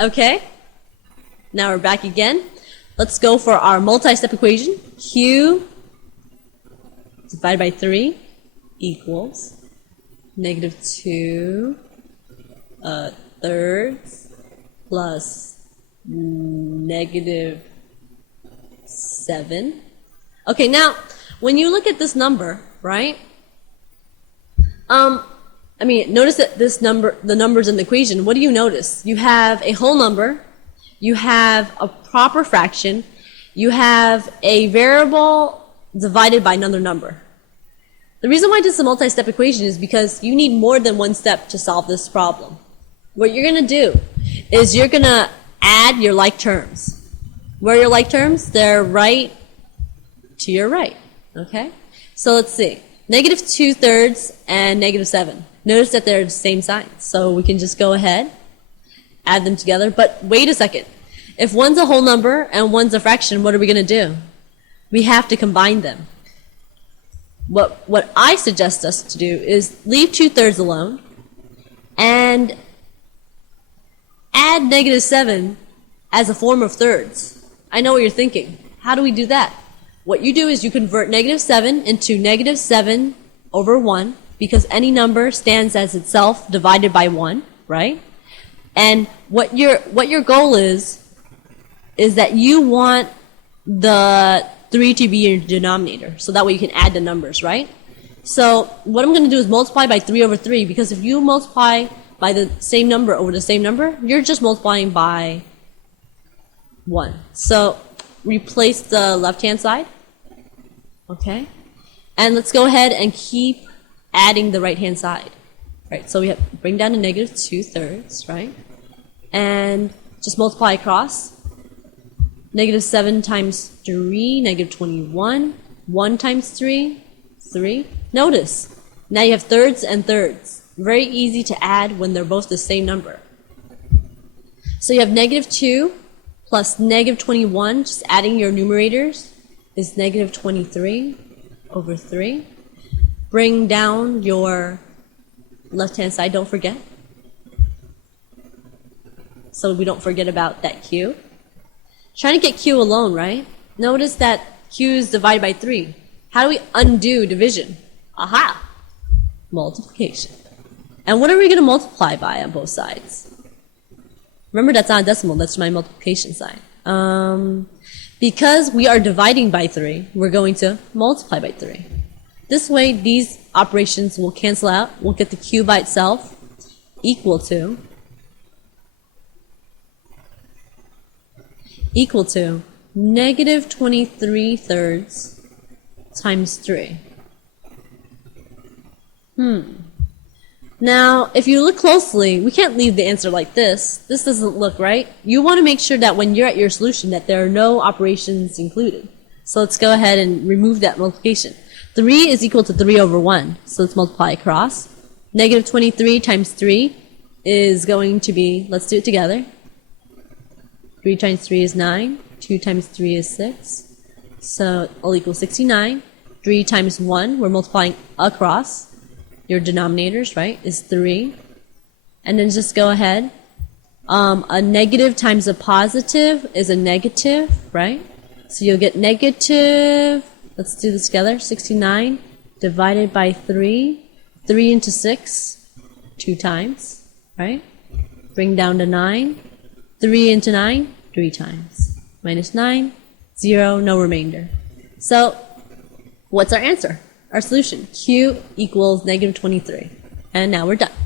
Okay, now we're back again. Let's go for our multi-step equation. Q divided by 3 equals -2 thirds plus -7. Okay, now when you look at this number, right? Notice that this number, the numbers in the equation, what do you notice? You have a whole number, you have a proper fraction, you have a variable divided by another number. The reason why this is a multi-step equation is because you need more than one step to solve this problem. What you're going to do is you're going to add your like terms. Where are your like terms? They're right to your right. Okay? So let's see. -2 thirds and -7. Notice that they're the same signs. So we can just go ahead, add them together. But wait a second. If one's a whole number and one's a fraction, what are we going to do? We have to combine them. What I suggest us to do is leave 2 thirds alone and add -7 as a form of thirds. I know what you're thinking. How do we do that? What you do is you convert -7 into -7 over 1, because any number stands as itself divided by 1, right? And what your goal is that you want the 3 to be your denominator, so that way you can add the numbers, right? So what I'm going to do is multiply by 3 over 3, because if you multiply by the same number over the same number, you're just multiplying by 1. So replace the left-hand side, okay? And let's go ahead and keep adding the right-hand side, right? So we have bring down to -2 thirds, right? And just multiply across. -7 times 3, -21. 1 times 3, 3. Notice, now you have thirds and thirds. Very easy to add when they're both the same number. So you have -2 plus -21, just adding your numerators, is -23 over 3. Bring down your left-hand side, don't forget. So we don't forget about that Q. Trying to get Q alone, right? Notice that Q is divided by 3. How do we undo division? Aha! Multiplication. And what are we going to multiply by on both sides? Remember, that's not a decimal, that's my multiplication sign. Because we are dividing by 3, we're going to multiply by 3. This way, these operations will cancel out. We'll get the Q by itself equal to -23 thirds times 3. Now, if you look closely, we can't leave the answer like this. This doesn't look right. You want to make sure that when you're at your solution that there are no operations included. So let's go ahead and remove that multiplication. 3 is equal to 3 over 1. So let's multiply across. -23 times 3 is going to be, let's do it together. 3 times 3 is 9. 2 times 3 is 6. So all equals 69. 3 times 1, we're multiplying across. Your denominators, right, is 3. And then just go ahead. A negative times a positive is a negative, right? So you'll get negative, let's do this together, 69 divided by 3. 3 into 6, 2 times, right? Bring down to 9. 3 into 9, 3 times. Minus 9, 0, no remainder. So what's our answer? Our solution, Q equals -23. And now we're done.